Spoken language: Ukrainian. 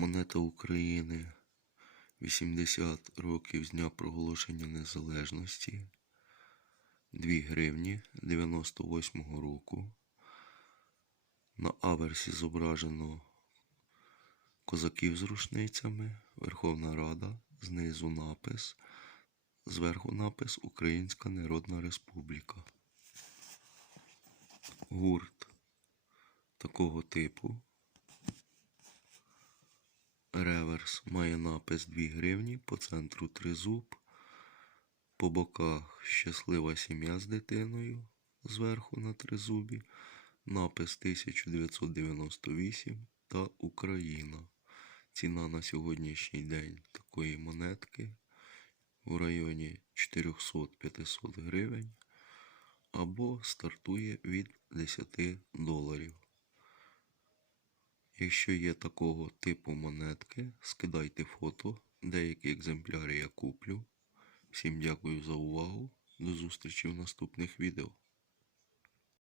Монета України 80 років з дня проголошення незалежності. 2 гривні 98-го року. На аверсі зображено козаків з рушницями, Верховна Рада, знизу напис, зверху напис Українська Народна Республіка. Гурт такого типу. Реверс має напис 2 гривні, по центру тризуб, по боках щаслива сім'я з дитиною, зверху на тризубі, напис 1998 та Україна. Ціна на сьогоднішній день такої монетки в районі 400-500 гривень або стартує від 10 доларів. Якщо є такого типу монетки, скидайте фото, деякі екземпляри я куплю. Всім дякую за увагу. До зустрічі в наступних відео.